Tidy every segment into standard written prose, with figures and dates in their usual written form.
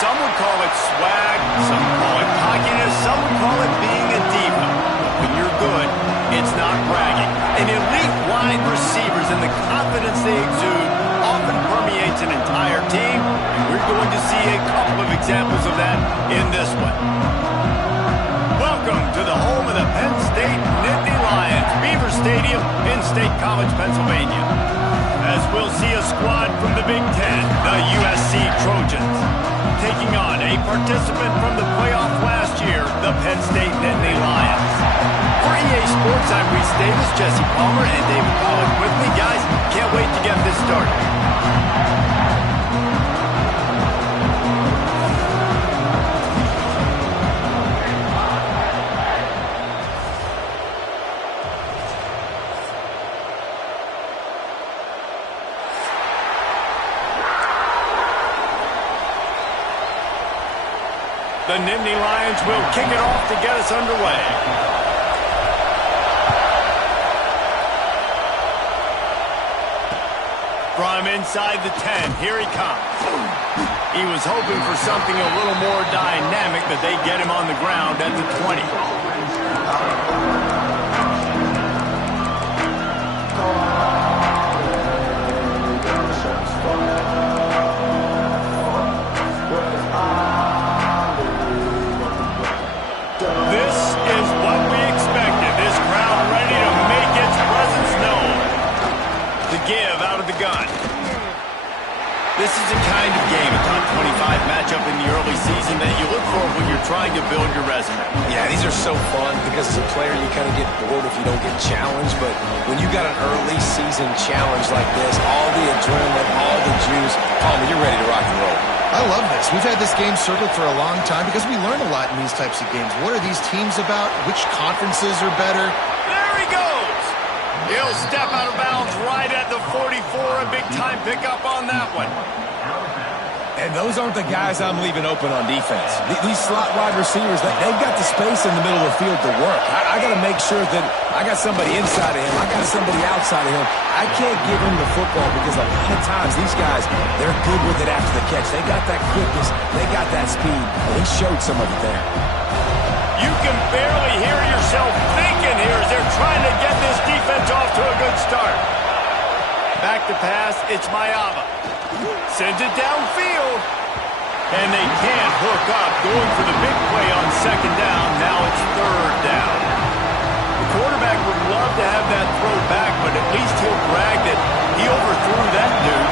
Some would call it swag, some would call it cockiness, some would call it being a diva. When you're good, it's not bragging. And elite wide receivers and the confidence they exude often permeates an entire team, and we're going to see a couple of examples of that in this one. Welcome to the home of the Penn State Nittany Lions, Beaver Stadium in State College, Pennsylvania. As we'll see a squad from the Big Ten, the USC Trojans, taking on a participant from the playoff last year, the Penn State Nittany Lions. For EA Sports, I'm Reese Davis, Jesse Palmer, and David Pollack with me. Guys, can't wait to get this started. The Nittany Lions will kick it off to get us underway. From inside the 10, here he comes. He was hoping for something a little more dynamic, but they get him on the ground at the 20. Give out of the gun. This is the kind of game, a top 25 matchup in the early season that you look for when you're trying to build your resume. Yeah, these are so fun because as a player you kind of get bored if you don't get challenged, but when you got an early season challenge like this, all the adrenaline, all the juice, Palmer, you're ready to rock and roll. I love this. We've had this game circled for a long time because we learn a lot in these types of games. What are these teams about? Which conferences are better? There he goes! He'll step out of bounds right at the 44. A big-time pickup on that one. And those aren't the guys I'm leaving open on defense. These slot wide receivers, they've got the space in the middle of the field to work. I got to make sure that I got somebody inside of him. I got somebody outside of him. I can't give him the football because a lot of times these guys, they're good with it after the catch. They got that quickness. They got that speed. And he showed some of it there. You can barely hear yourself thinking here as they're trying to get this defense off to a good start. Back to pass, it's Mayava. Sends it downfield. And they can't hook up, going for the big play on second down. Now it's third down. The quarterback would love to have that throw back, but at least he'll brag that he overthrew that dude.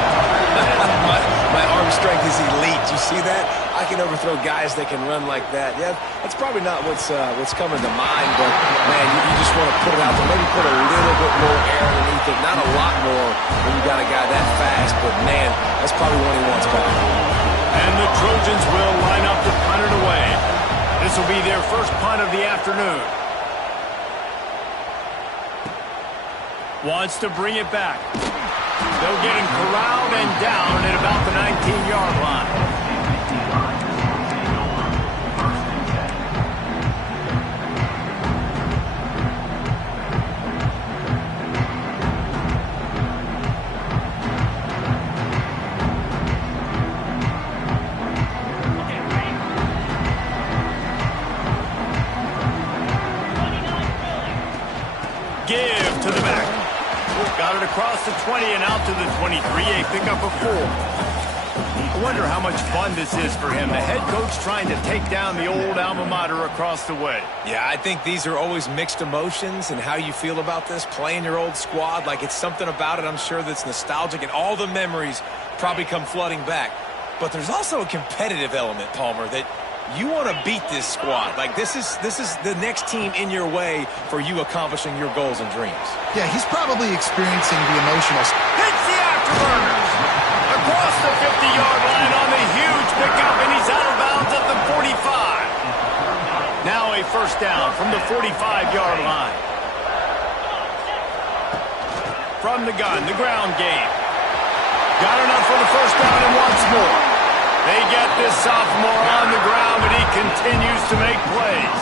My arm strength is elite. You see that? I can overthrow guys that can run like that. Yeah, that's probably not what's coming to mind, but, man, you just want to put it out there. Maybe put a little bit more air underneath it. Not a lot more when you got a guy that fast, but, man, that's probably what he wants back. And the Trojans will line up to punt it away. This will be their first punt of the afternoon. Wants to bring it back. They'll get him corralled and down at about the 19-yard line. Give to the back. Got it across the 20 and out to the 23. A pickup of 4. I wonder how much fun this is for him. The head coach trying to take down the old alma mater across the way. Yeah, I think these are always mixed emotions and how you feel about this, playing your old squad. Like, it's something about it, I'm sure, that's nostalgic, and all the memories probably come flooding back. But there's also a competitive element, Palmer, that you want to beat this squad. Like, this is the next team in your way for you accomplishing your goals and dreams. Yeah, he's probably experiencing the emotional. Hits the afterburners. Across the 50-yard line on the huge pickup, and he's out of bounds at the 45. Now a first down from the 45-yard line. From the gun, the ground game. Got enough for the first down and once more. They get this sophomore on the ground, but he continues to make plays.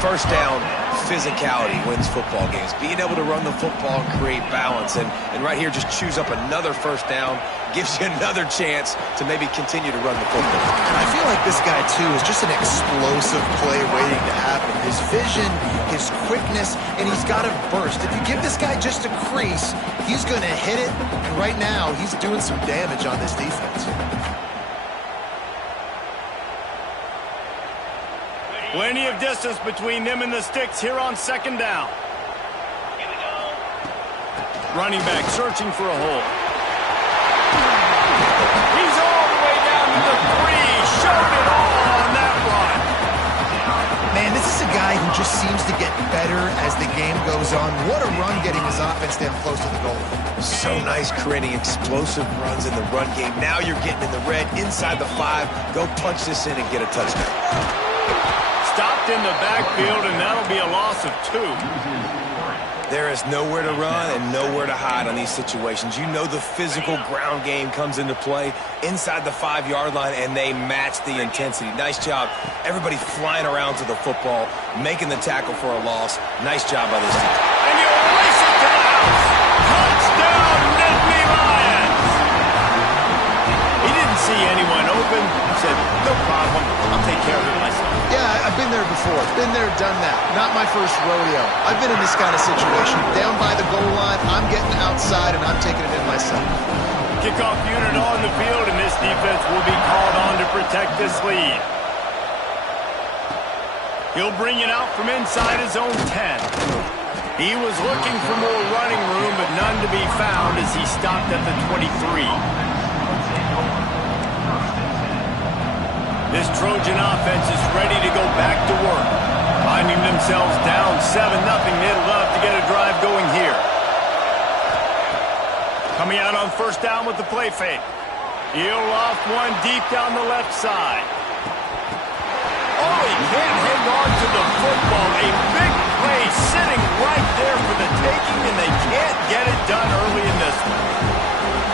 First down, physicality wins football games. Being able to run the football and create balance. And right here, just choose up another first down, gives you another chance to maybe continue to run the football. And I feel like this guy, too, is just an explosive play waiting to happen. His vision, his quickness, and he's got a burst. If you give this guy just a crease, he's going to hit it. And right now, he's doing some damage on this defense. Plenty of distance between them and the sticks here on second down. Running back searching for a hole. He's all the way down to the 3. Showed it all on that run. Man, this is a guy who just seems to get better as the game goes on. What a run getting his offense down close to the goal line. So nice creating explosive runs in the run game. Now you're getting in the red inside the 5. Go punch this in and get a touchdown. Stopped in the backfield, and that'll be a loss of 2. There is nowhere to run and nowhere to hide on these situations. You know the physical ground game comes into play inside the 5-yard line, and they match the intensity. Nice job. Everybody flying around to the football, making the tackle for a loss. Nice job by this team. And you race it to the house. Touchdown, Nittany Lions. He didn't see anyone open. Said, no problem. I'll take care of it myself. Yeah, I've been there before. Been there, done that. Not my first rodeo. I've been in this kind of situation. Down by the goal line, I'm getting outside, and I'm taking it in myself. Kickoff unit on the field, and this defense will be called on to protect this lead. He'll bring it out from inside his own 10. He was looking for more running room, but none to be found as he stopped at the 23. This Trojan offense is ready to go back to work. Finding themselves down 7-0, they'd love to get a drive going here. Coming out on first down with the play fake. He'll loft one deep down the left side. Oh, he can't hang on to the football. A big play sitting right there for the taking, and they can't get it done early in this one.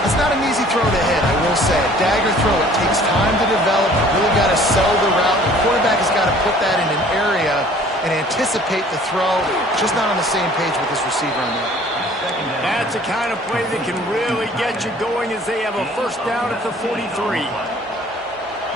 It's not an easy throw to hit, I will say. A dagger throw, it takes time to develop. You really got to sell the route. The quarterback has got to put that in an area and anticipate the throw. Just not on the same page with this receiver on that. That's the kind of play that can really get you going as they have a first down at the 43.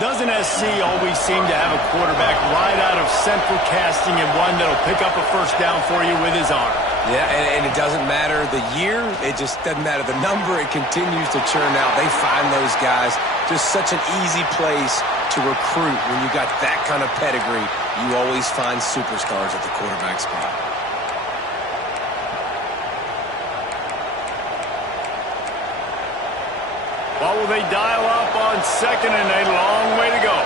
Doesn't SC always seem to have a quarterback right out of central casting and one that'll pick up a first down for you with his arm? Yeah, and it doesn't matter the year. It just doesn't matter the number. It continues to churn out. They find those guys. Just such an easy place to recruit. When you got that kind of pedigree, you always find superstars at the quarterback spot. What will they dial up on second and a long way to go?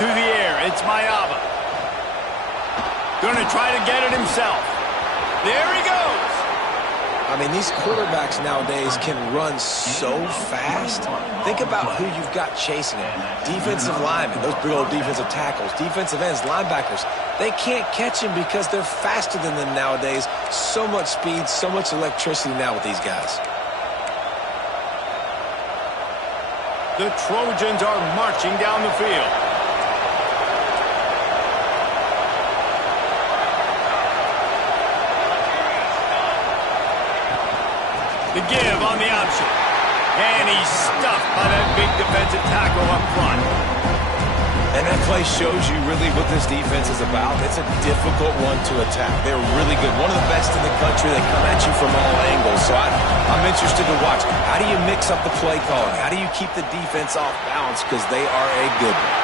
To the air, it's Mayava. Going to try to get it himself. There he goes. I mean, these quarterbacks nowadays can run so fast. Think about who you've got chasing them. Defensive linemen, those big old defensive tackles, defensive ends, linebackers. They can't catch them because they're faster than them nowadays. So much speed, so much electricity now with these guys. The Trojans are marching down the field. The give on the option. And he's stuffed by that big defensive tackle up front. And that play shows you really what this defense is about. It's a difficult one to attack. They're really good. One of the best in the country. They come at you from all angles. So I'm interested to watch. How do you mix up the play calling? How do you keep the defense off balance? Because they are a good one.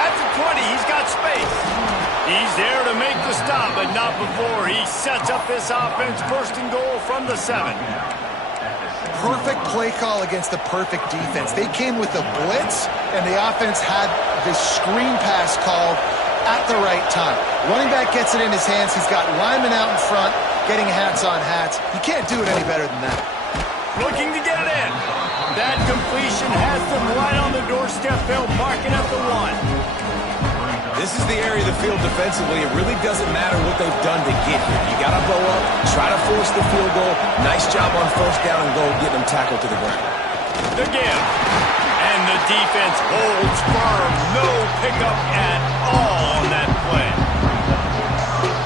At the 20, he's got space. He's there to make the stop, but not before he sets up this offense first and goal from the 7. Perfect play call against the perfect defense. They came with a blitz, and the offense had the screen pass called at the right time. Running back gets it in his hands. He's got linemen out in front, getting hats on hats. You can't do it any better than that. Looking to get it in. That completion has them right on the doorstep. They'll mark it at the 1. This is the area of the field defensively. It really doesn't matter what they've done to get here. You got to bow up, try to force the field goal. Nice job on first down and goal, getting them tackled to the ground. The give. And the defense holds firm. No pickup at all on that play.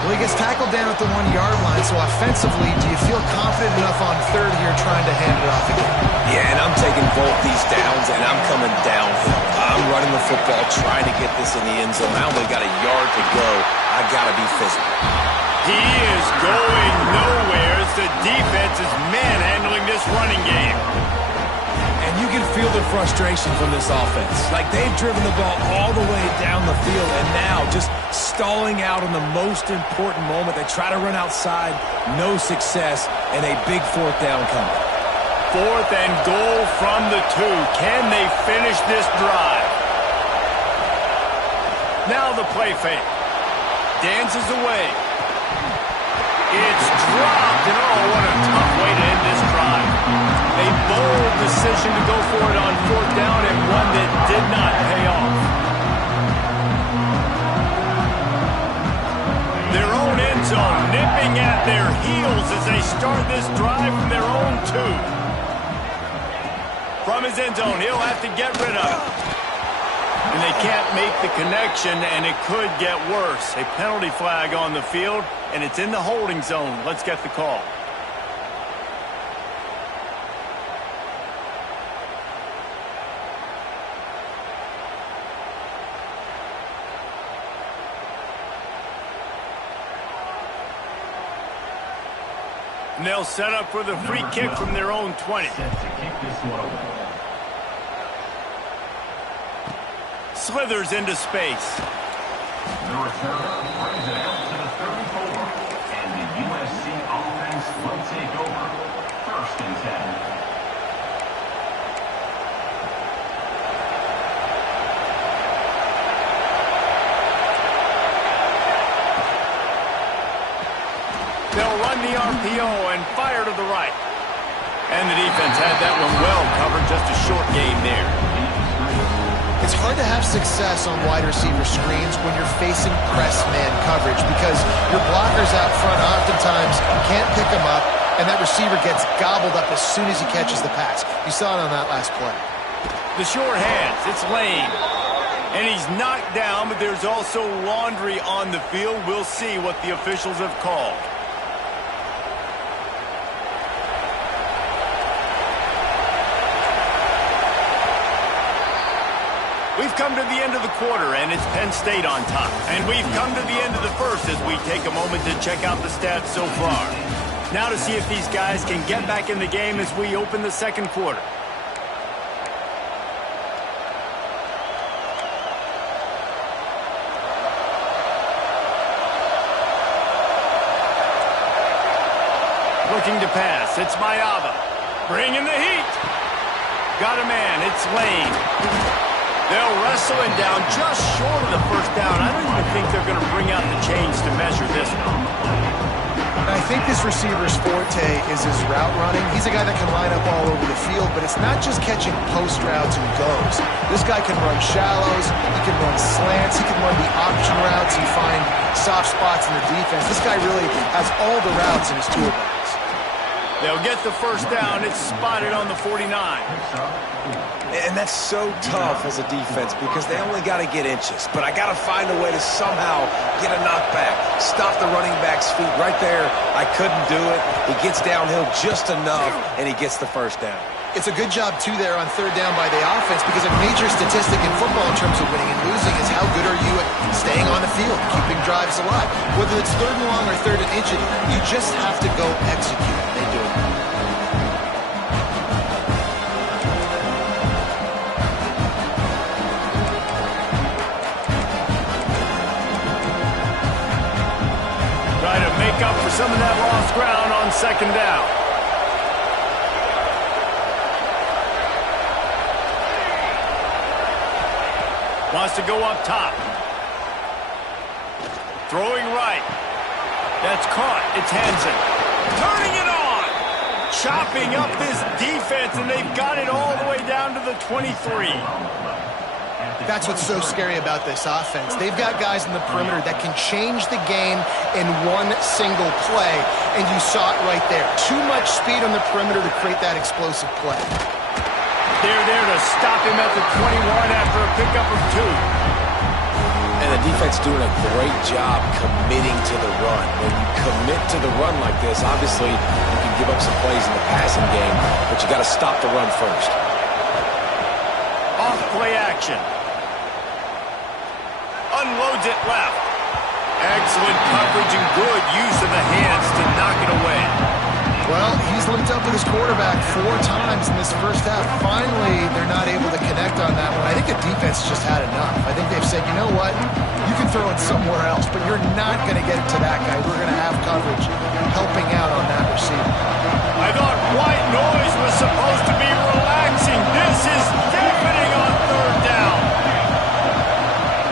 Well, he gets tackled down at the 1-yard line, so offensively, do you feel confident enough on third here trying to hand it off again? Yeah, and I'm taking both these downs, and I'm coming downhill. I'm running the football, trying to get this in the end zone. I only got a yard to go. I got to be physical. He is going nowhere as the defense is manhandling this running game. And you can feel the frustration from this offense. Like they've driven the ball all the way down the field, and now just stalling out in the most important moment. They try to run outside, no success, and a big fourth down coming. 4th and goal from the 2. Can they finish this drive? Now the play fake. Dances away. It's dropped, and oh, what a tough way to end this drive. A bold decision to go for it on 4th down, and one that did not pay off. Their own end zone nipping at their heels as they start this drive from their own 2. From his end zone, he'll have to get rid of it. And they can't make the connection, and it could get worse. A penalty flag on the field, and it's in the holding zone. Let's get the call. And they'll set up for the free kick from their own 20. Slithers into space. The returner brings it out to the 34, and the USC offense will take over. 1st and 10. They'll run the RPO and fire to the right. And the defense had that one well covered, just a short gain there. It's hard to have success on wide receiver screens when you're facing press man coverage because your blockers out front oftentimes can't pick them up, and that receiver gets gobbled up as soon as he catches the pass. You saw it on that last play. The short hands, it's Lane. And he's knocked down, but there's also laundry on the field. We'll see what the officials have called. We've come to the end of the quarter, and it's Penn State on top. And we've come to the end of the first as we take a moment to check out the stats so far. Now to see if these guys can get back in the game as we open the second quarter. Looking to pass, it's Mayava. Bringing the heat. Got a man, it's Lane. They'll wrestle him down just short of the first down. I don't even think they're going to bring out the chains to measure this one. I think this receiver's forte is his route running. He's a guy that can line up all over the field, but it's not just catching post routes and goes. This guy can run shallows, he can run slants, he can run the option routes and find soft spots in the defense. This guy really has all the routes in his toolbox. They'll get the first down. It's spotted on the 49. And that's so tough as a defense because they only got to get inches. But I got to find a way to somehow get a knockback, stop the running back's feet. Right there, I couldn't do it. He gets downhill just enough, and he gets the first down. It's a good job, too, there on third down by the offense because a major statistic in football in terms of winning and losing is how good are you at staying on the field, keeping drives alive. Whether it's third and long or third and inches, you just have to go execute. They do it. Try to make up for some of that lost ground on second down. Wants to go up top. Throwing right. That's caught. It's Hansen. Turning it on. Chopping up this defense, and they've got it all the way down to the 23. That's what's so scary about this offense. They've got guys in the perimeter that can change the game in one single play, and you saw it right there. Too much speed on the perimeter to create that explosive play. They're there to stop him at the 21 after a pickup of 2. And the defense doing a great job committing to the run. When you commit to the run like this, obviously you can give up some plays in the passing game, but you got to stop the run first. Off play action. Unloads it left. Excellent coverage and good use of the hands to knock it away. Well, he's linked up with his quarterback 4 times in this first half. Finally, they're not able to connect on that one. I think the defense just had enough. I think they've said, you know what? You can throw it somewhere else, but you're not going to get it to that guy. We're going to have coverage helping out on that receiver. I thought white noise was supposed to be relaxing. This is deafening on 3rd down.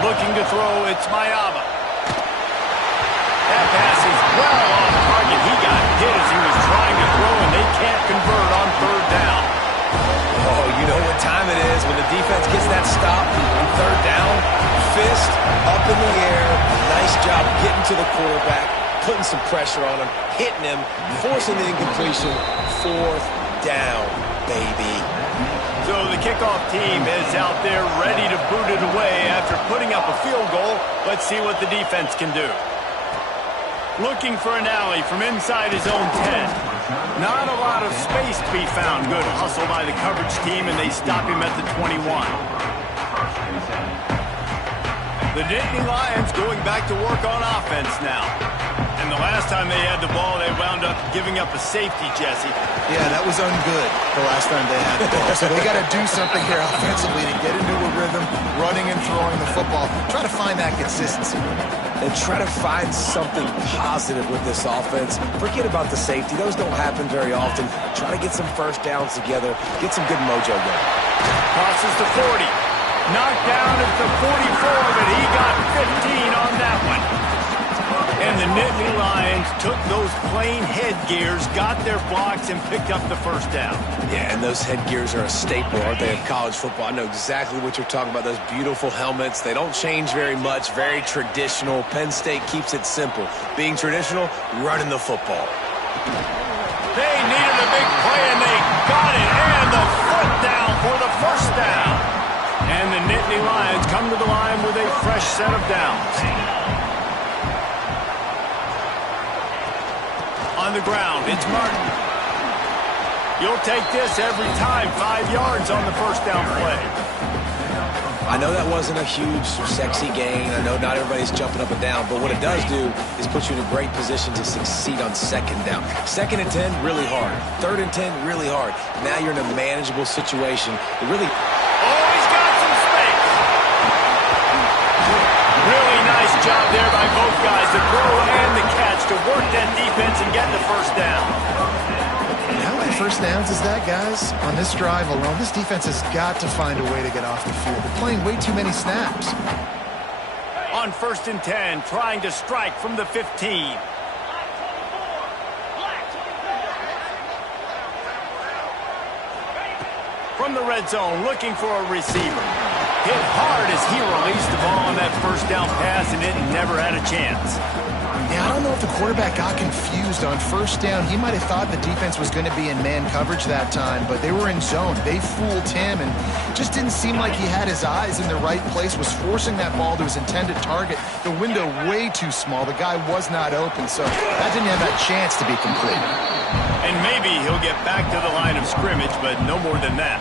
Looking to throw, it's Mayava. That pass is well off target. He got hit as he was trying to throw, and they can't convert on 3rd down. Oh, you know what time it is when the defense gets that stop on 3rd down. Fist up in the air. Nice job getting to the quarterback, putting some pressure on him, hitting him, forcing the incompletion. 4th down, baby. So the kickoff team is out there ready to boot it away after putting up a field goal. Let's see what the defense can do. Looking for an alley from inside his own 10. Not a lot of space to be found. Good hustle by the coverage team, and they stop him at the 21. The Nittany Lions going back to work on offense now. And the last time they had the ball, they wound up giving up a safety, Jesse. Yeah, that was ungood the last time they had the ball. So they got to do something here offensively to get into a rhythm, running and throwing the football. Try to find that consistency. And try to find something positive with this offense. Forget about the safety. Those don't happen very often. Try to get some first downs together. Get some good mojo going. Crosses the 40. Knocked down at the 44, but he got 15 on that one. And the Nittany Lions took those plain headgears, got their blocks, and picked up the first down. Yeah, and those headgears are a staple, aren't they, of college football? I know exactly what you're talking about, those beautiful helmets. They don't change very much, very traditional. Penn State keeps it simple. Being traditional, running the football. They needed a big play, and they got it. And the foot down for the first down. And the Nittany Lions come to the line with a fresh set of downs. On the ground, it's Martin. You'll take this every time. 5 yards on the first down play. I know that wasn't a huge, sexy gain. I know not everybody's jumping up and down, but what it does do is put you in a great position to succeed on 2nd down. 2nd and 10, really hard. 3rd and 10, really hard. Now you're in a manageable situation. It really... Oh, he's got some space. Really nice job there by both guys, the throw and the catch, to work that defense and get the first down. How many first downs is that, guys? On this drive alone, this defense has got to find a way to get off the field. They're playing way too many snaps. On 1st and 10, trying to strike from the 15. From the red zone, looking for a receiver. Hit hard as he released the ball on that first down pass, and it never had a chance. Yeah, I don't know if the quarterback got confused on 1st down. He might have thought the defense was going to be in man coverage that time, but they were in zone. They fooled him, and just didn't seem like he had his eyes in the right place, was forcing that ball to his intended target. The window way too small. The guy was not open, so that didn't have that chance to be complete. And maybe he'll get back to the line of scrimmage, but no more than that.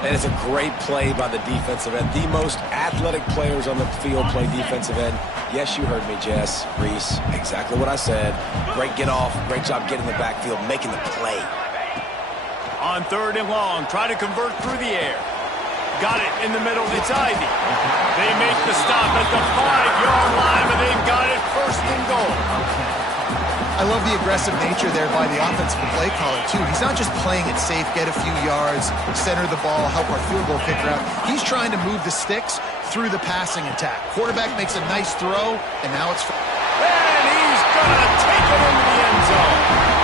And it's a great play by the defensive end. The most athletic players on the field play defensive end. Yes, you heard me, Jess, Reese. Exactly what I said. Great get off. Great job getting the backfield, making the play. On 3rd and long, try to convert through the air. Got it in the middle. It's Ivy. They make the stop at the 5-yard line, but they've got it 1st and goal. I love the aggressive nature there by the offensive play caller, too. He's not just playing it safe, get a few yards, center the ball, help our field goal kicker out. He's trying to move the sticks through the passing attack. Quarterback makes a nice throw, and now it's... And he's going to take it into the end zone.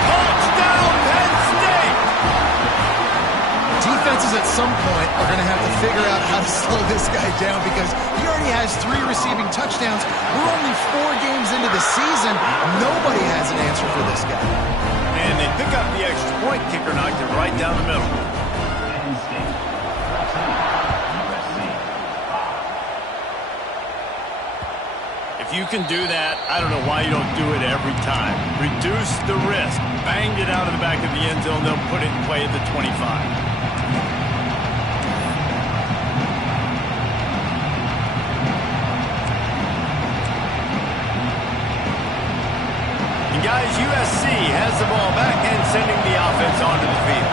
Touchdown, Penn State! Defenses at some point are going to have to figure out how to slow this guy down because he already has 3 receiving touchdowns. We're only 4 games into the season. Nobody has an answer for this guy. And they pick up the extra point. Kicker knocked it right down the middle. you can do that, I don't know why you don't do it every time. Reduce the risk. Banged it out of the back of the end zone. They'll put it in play at the 25. And guys, USC has the ball back and sending the offense onto the field.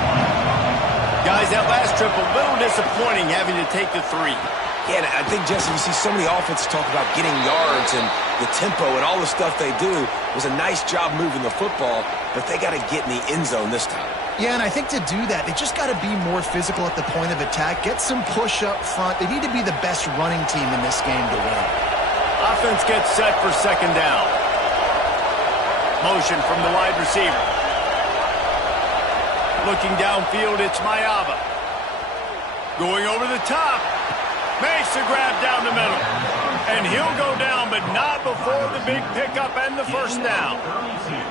Guys, that last trip, a little disappointing having to take the 3. Yeah, and I think, Jesse, you see so many offenses talk about getting yards and the tempo and all the stuff they do. It was a nice job moving the football, but they got to get in the end zone this time. Yeah, and I think to do that, they just got to be more physical at the point of attack, get some push up front. They need to be the best running team in this game to win. Offense gets set for second down. Motion from the wide receiver. Looking downfield, it's Mayava. Going over the top. Makes the grab down the middle. And he'll go down, but not before the big pickup and the first down.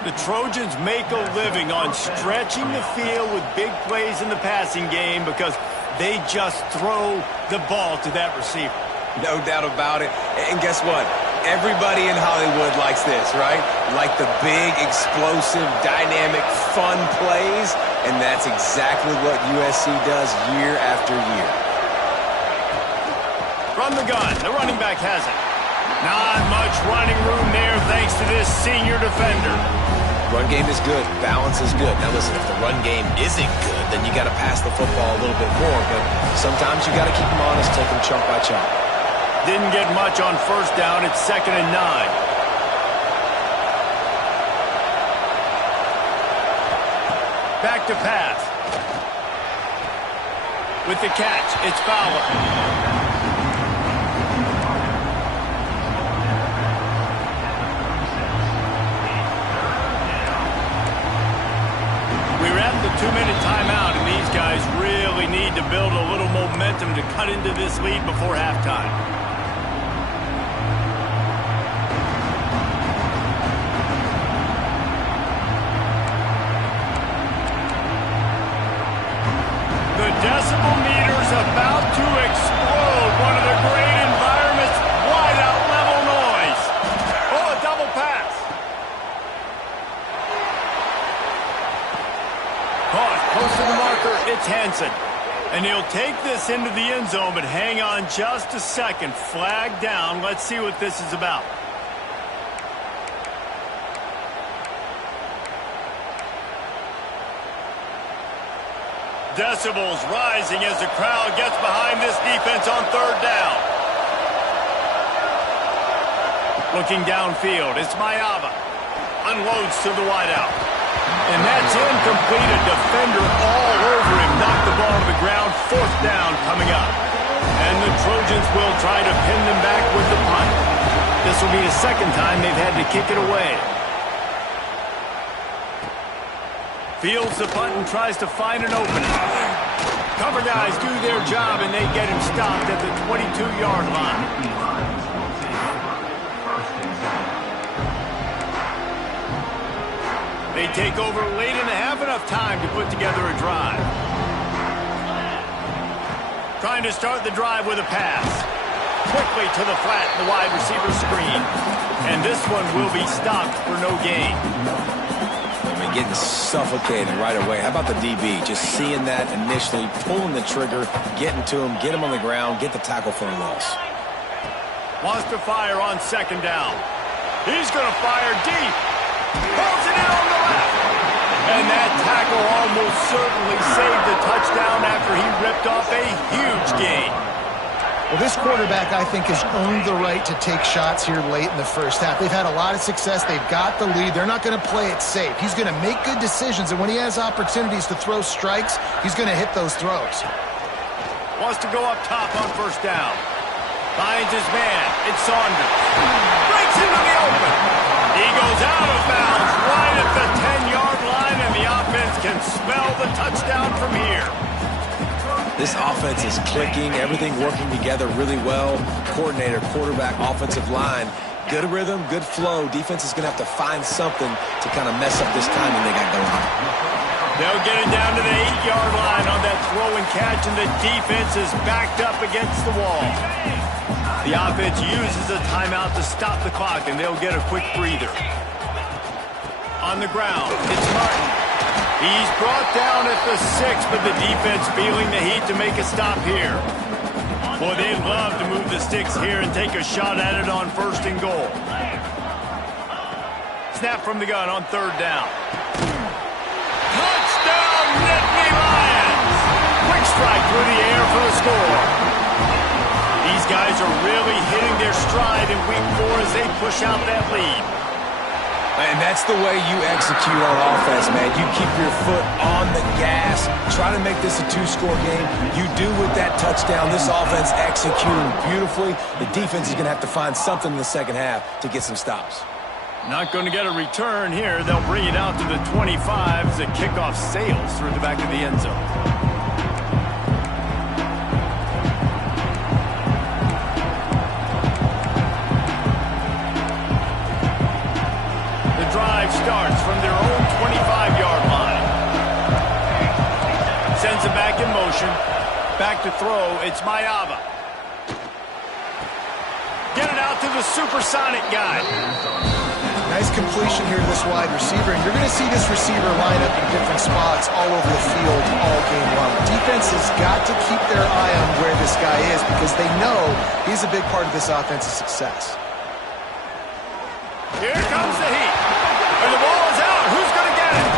The Trojans make a living on stretching the field with big plays in the passing game because they just throw the ball to that receiver. No doubt about it. And guess what? Everybody in Hollywood likes this, right? Like the big, explosive, dynamic, fun plays. And that's exactly what USC does year after year. From the gun, the running back has it. Not much running room there thanks to this senior defender. Run game is good. Balance is good. Now listen, if the run game isn't good, then you got to pass the football a little bit more. But sometimes you got to keep them honest, take them chunk by chunk. Didn't get much on first down. It's 2nd and 9. Back to pass. With the catch, it's Fowler. We're at the 2-minute timeout, and these guys really need to build a little momentum to cut into this lead before halftime. The decibel meter's about to explode. One of the great environments, wide out level noise. Oh, a double pass. Caught close to the marker, it's Hansen. And he'll take this into the end zone, but hang on just a second. Flag down. Let's see what this is about. Decibels rising as the crowd gets behind this defense on 3rd down. Looking downfield, it's Mayava. Unloads to the wideout. And that's incomplete. A defender all over him. Knocked the ball to the ground. 4th down coming up. And the Trojans will try to pin them back with the punt. This will be the 2nd time they've had to kick it away. Fields the punt and tries to find an opening. Cover guys do their job, and they get him stopped at the 22-yard line. They take over late and have enough time to put together a drive. Trying to start the drive with a pass. Quickly to the flat, the wide receiver screen. And this one will be stopped for no gain. Getting suffocated right away. How about the DB? Just seeing that initially, pulling the trigger, getting to him, get him on the ground, get the tackle for a loss. Wants to fire on 2nd down. He's going to fire deep. Pulls it in on the left. And that tackle almost certainly saved the touchdown after he ripped off a huge gain. Well, this quarterback, I think, has earned the right to take shots here late in the first half. They've had a lot of success. They've got the lead. They're not going to play it safe. He's going to make good decisions, and when he has opportunities to throw strikes, he's going to hit those throws. Wants to go up top on 1st down. Finds his man. It's Saunders. Breaks into the open. He goes out of bounds right at the 10-yard line, and the offense can smell the touchdown from here. This offense is clicking, everything working together really well. Coordinator, quarterback, offensive line, good rhythm, good flow. Defense is going to have to find something to kind of mess up this timing they got going on. They'll get it down to the 8-yard line on that throw and catch, and the defense is backed up against the wall. The offense uses a timeout to stop the clock, and they'll get a quick breather. On the ground, it's Martin. He's brought down at the 6, but the defense feeling the heat to make a stop here. Boy, they'd love to move the sticks here and take a shot at it on 1st and goal. Snap from the gun on 3rd down. Touchdown, Nittany Lions! Quick strike through the air for the score. These guys are really hitting their stride in week 4 as they push out that lead. And that's the way you execute on offense, man. You keep your foot on the gas. Try to make this a 2-score game. You do with that touchdown. This offense executing beautifully. The defense is going to have to find something in the second half to get some stops. Not going to get a return here. They'll bring it out to the 25 as the kickoff sails through the back of the end zone. Starts from their own 25-yard line. Sends it back in motion. Back to throw. It's Mayava. Get it out to the supersonic guy. Nice completion here to this wide receiver, and you're going to see this receiver line up in different spots all over the field all game long. Defense has got to keep their eye on where this guy is because they know he's a big part of this offense's success. Here comes the heat. And the ball is out. Who's going to get it?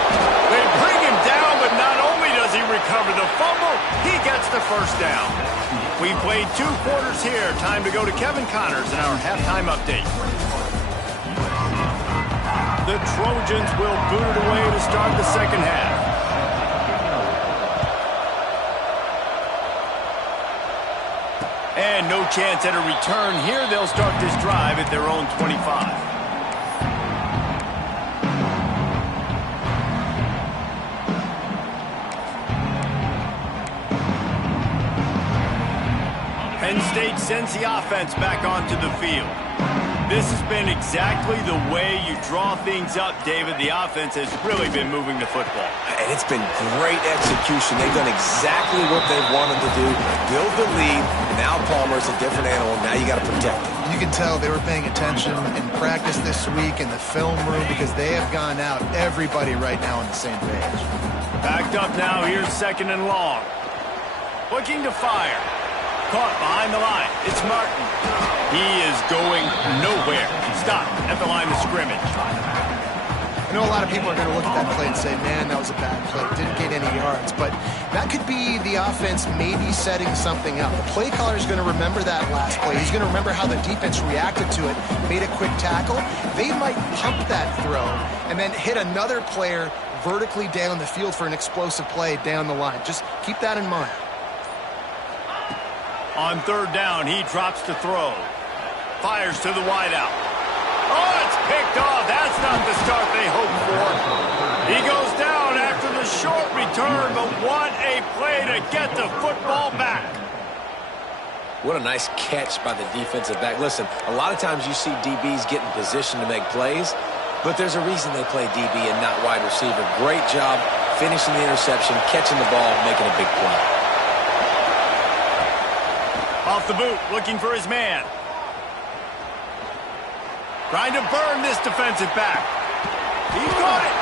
They bring him down, but not only does he recover the fumble, he gets the 1st down. We played 2 quarters here. Time to go to Kevin Connors in our halftime update. The Trojans will boot it away to start the second half. And no chance at a return here. They'll start this drive at their own 25. Penn State sends the offense back onto the field. This has been exactly the way you draw things up, David. The offense has really been moving the football. And it's been great execution. They've done exactly what they've wanted to do. Build the lead. Now Palmer's a different animal. Now you got to protect him. You can tell they were paying attention in practice this week in the film room because they have gone out, everybody right now on the same page. Backed up now. Here's 2nd and long. Looking to fire. Caught behind the line. It's Martin. He is going nowhere. Stop at the line of scrimmage. I know a lot of people are going to look at that play and say, man, that was a bad play. Didn't get any yards. But that could be the offense maybe setting something up. The play caller is going to remember that last play. He's going to remember how the defense reacted to it, made a quick tackle. They might pump that throw and then hit another player vertically down the field for an explosive play down the line. Just keep that in mind. On 3rd down, he drops to throw. Fires to the wideout. Oh, it's picked off. That's not the start they hoped for. He goes down after the short return, but what a play to get the football back. What a nice catch by the defensive back. Listen, a lot of times you see DBs get in position to make plays, but there's a reason they play DB and not wide receiver. Great job finishing the interception, catching the ball, making a big play. Off the boot, looking for his man. Trying to burn this defensive back. He caught it.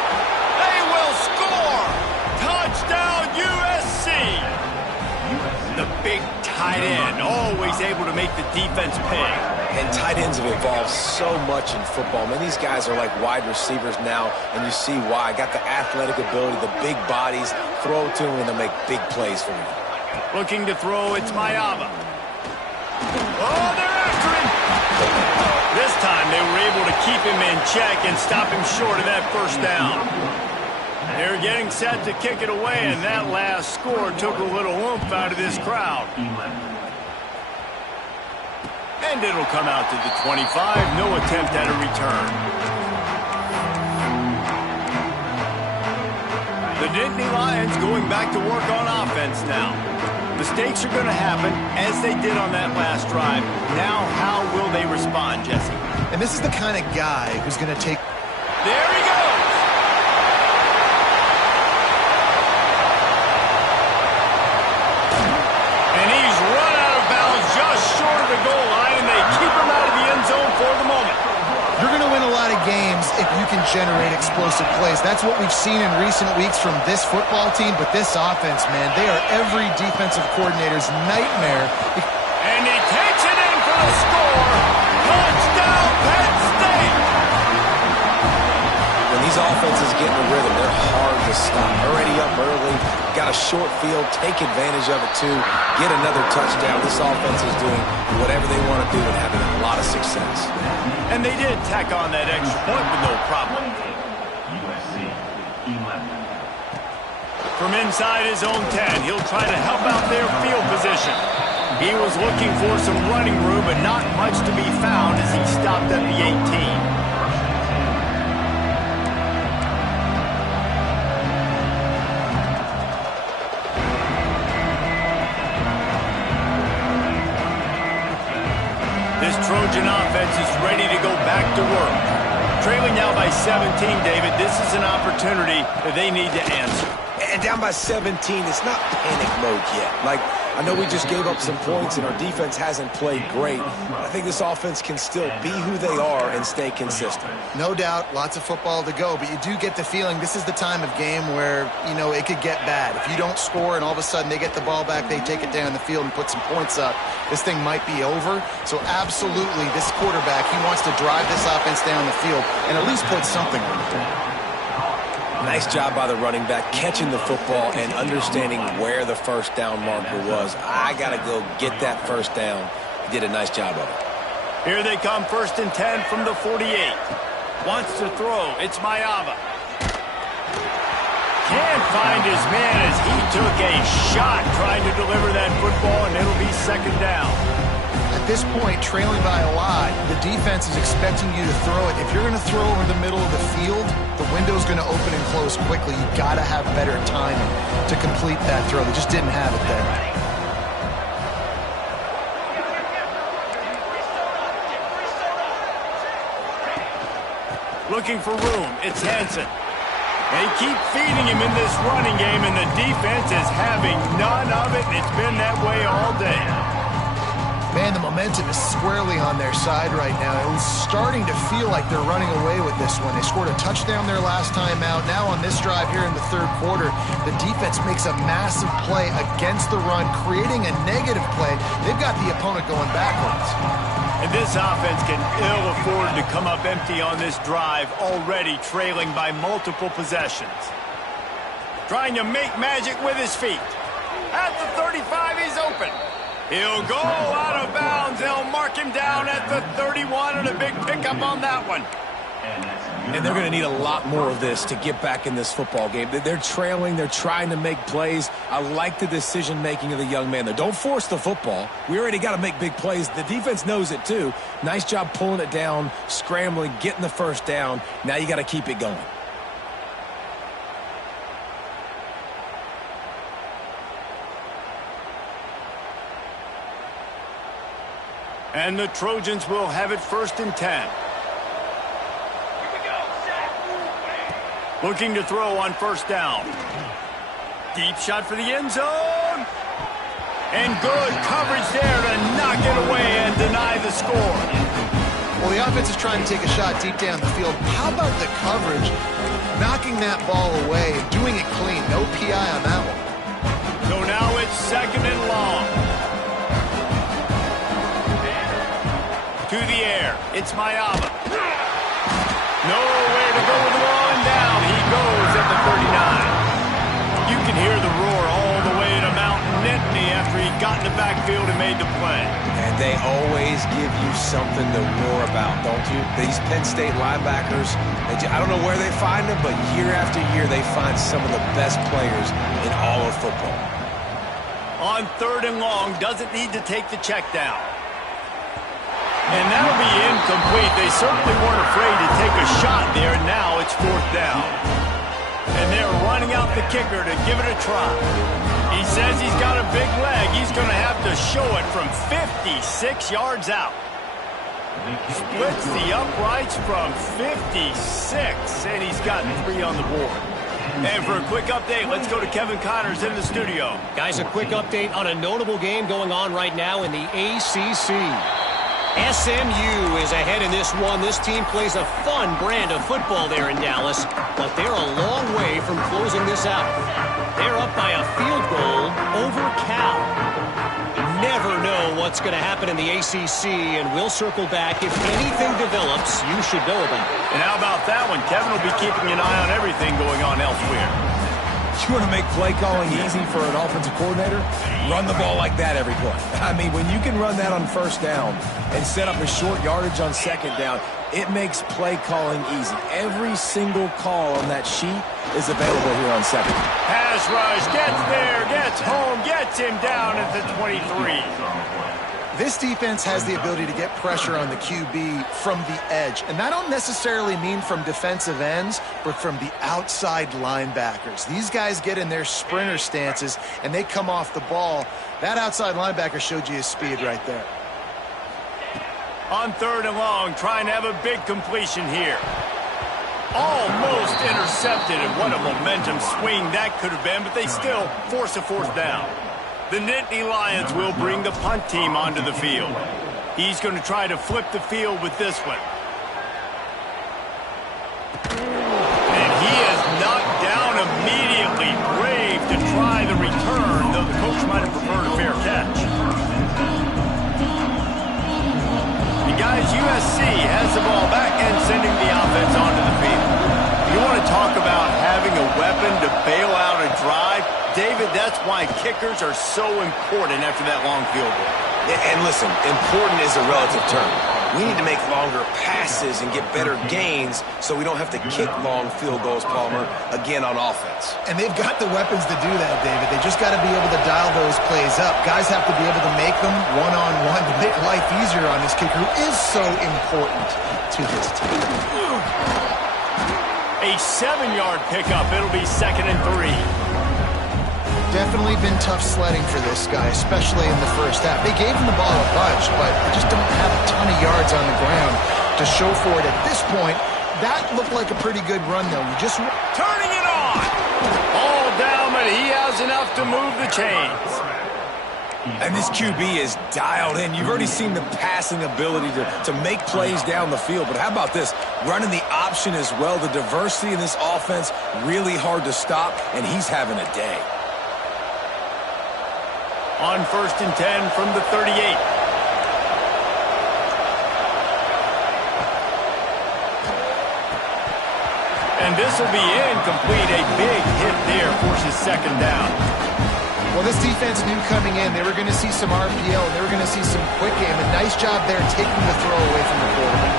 They will score. Touchdown, USC. The big tight end, always able to make the defense pay. And tight ends have evolved so much in football. Man, these guys are like wide receivers now, and you see why. Got the athletic ability, the big bodies. Throw to them, and they'll make big plays for you. Looking to throw, it's Mayava. Oh, they're after him. This time they were able to keep him in check and stop him short of that 1st down. They're getting set to kick it away, and that last score took a little oomph out of this crowd. And it'll come out to the 25. No attempt at a return. The Nittany Lions going back to work on offense now. Mistakes are going to happen, as they did on that last drive. Now, how will they respond, Jesse? And this is the kind of guy who's going to take... There he goes! And he's run out of bounds just short of the goal line, and they games if you can generate explosive plays. That's what we've seen in recent weeks from this football team, but this offense, man, they are every defensive coordinator's nightmare. And he takes it in for the score. Touchdown, Penn State! When these offenses get in the rhythm, they're hard to stop. Already up early, got a short field, take advantage of it too, get another touchdown. This offense is doing whatever they want to do and having a lot of success. And they did tack on that extra point with no problem. USC 11. From inside his own 10, he'll try to help out their field position. He was looking for some running room, but not much to be found as he stopped at the 18. This Trojan offense is ready to go back to work. Trailing now by 17, David, this is an opportunity that they need to answer. And down by 17, it's not panic mode yet. Like, I know we just gave up some points and our defense hasn't played great. I think this offense can still be who they are and stay consistent. No doubt, lots of football to go, but you do get the feeling this is the time of game where, you know, it could get bad. If you don't score and all of a sudden they get the ball back, they take it down the field and put some points up, this thing might be over. So absolutely, this quarterback, he wants to drive this offense down the field and at least put something on it. Nice job by the running back, catching the football and understanding where the first down marker was. I got to go get that first down. He did a nice job of it. Here they come, 1st and 10 from the 48. Wants to throw. It's Mayava. Can't find his man as he took a shot trying to deliver that football, and it'll be 2nd down. At this point, trailing by a lot, the defense is expecting you to throw it. If you're going to throw over the middle of the field, the window's going to open and close quickly. You've got to have better timing to complete that throw. They just didn't have it there. Looking for room. It's Hansen. They keep feeding him in this running game, and the defense is having none of it. It's been that way all day. Man, the momentum is squarely on their side right now. It was starting to feel like they're running away with this one. They scored a touchdown their last time out. Now on this drive here in the 3rd quarter, the defense makes a massive play against the run, creating a negative play. They've got the opponent going backwards. And this offense can ill afford to come up empty on this drive, already trailing by multiple possessions. Trying to make magic with his feet. At the 35, he's open. He'll go out of bounds. They'll mark him down at the 31, and a big pickup on that one. And they're going to need a lot more of this to get back in this football game. They're trailing. They're trying to make plays. I like the decision-making of the young man there. Don't force the football. We already got to make big plays. The defense knows it, too. Nice job pulling it down, scrambling, getting the first down. Now you got to keep it going. And the Trojans will have it 1st and 10. Looking to throw on 1st down. Deep shot for the end zone. And good coverage there to knock it away and deny the score. Well, the offense is trying to take a shot deep down the field. How about the coverage? Knocking that ball away and doing it clean. No PI on that one. So now it's 2nd and long. To the air. It's Mayava. Nowhere to go with the ball, and down he goes at the 39. You can hear the roar all the way to Mount Nittany after he got in the backfield and made the play. And they always give you something to roar about, don't you? These Penn State linebackers, I don't know where they find them, but year after year they find some of the best players in all of football. On 3rd and long, doesn't need to take the check down. And that'll be incomplete. They certainly weren't afraid to take a shot there. Now it's 4th down. And they're running out the kicker to give it a try. He says he's got a big leg. He's going to have to show it from 56 yards out. Splits the uprights from 56, and he's got 3 on the board. And for a quick update, let's go to Kevin Connors in the studio. Guys, a quick update on a notable game going on right now in the ACC. SMU is ahead in this one. This team plays a fun brand of football there in Dallas, but they're a long way from closing this out. They're up by a field goal over Cal. You never know what's going to happen in the ACC, and we'll circle back. If anything develops, you should know about it. And how about that one? Kevin will be keeping an eye on everything going on elsewhere. You want to make play calling easy for an offensive coordinator? Run the ball like that every play. I mean, when you can run that on first down and set up a short yardage on second down, it makes play calling easy. Every single call on that sheet is available here on second. Pass rush, gets there, gets home, gets him down at the 23. This defense has the ability to get pressure on the QB from the edge. And I don't necessarily mean from defensive ends, but from the outside linebackers. These guys get in their sprinter stances, and they come off the ball. That outside linebacker showed you his speed right there. On 3rd and long, trying to have a big completion here. Almost intercepted, and what a momentum swing that could have been, but they still force a 4th down. The Nittany Lions will bring the punt team onto the field. He's going to try to flip the field with this one. And he is knocked down immediately. Brave to try the return, though the coach might have preferred a fair catch. And guys, USC has the ball back and sending the offense onto the field. You want to talk about having a weapon to bail out a drive? David, that's why kickers are so important after that long field goal. And listen, important is a relative term. We need to make longer passes and get better gains so we don't have to kick long field goals, Palmer, again on offense. And they've got the weapons to do that, David. They just got to be able to dial those plays up. Guys have to be able to make them one-on-one to make life easier on this kicker, who is so important to this team. A 7-yard pickup. It'll be 2nd and 3. Definitely been tough sledding for this guy, especially in the first half. They gave him the ball a bunch, but just don't have a ton of yards on the ground to show for it at this point. That looked like a pretty good run, though. You just turning it on. All down, but he has enough to move the chains. And this QB is dialed in. You've already seen the passing ability to make plays down the field. But how about this? Running the option as well. The diversity in this offense, really hard to stop, and he's having a day. On 1st and 10 from the 38. And this will be incomplete. A big hit there forces 2nd down. Well, this defense knew coming in they were going to see some RPO, and they were going to see some quick game. A nice job there taking the throw away from the quarterback.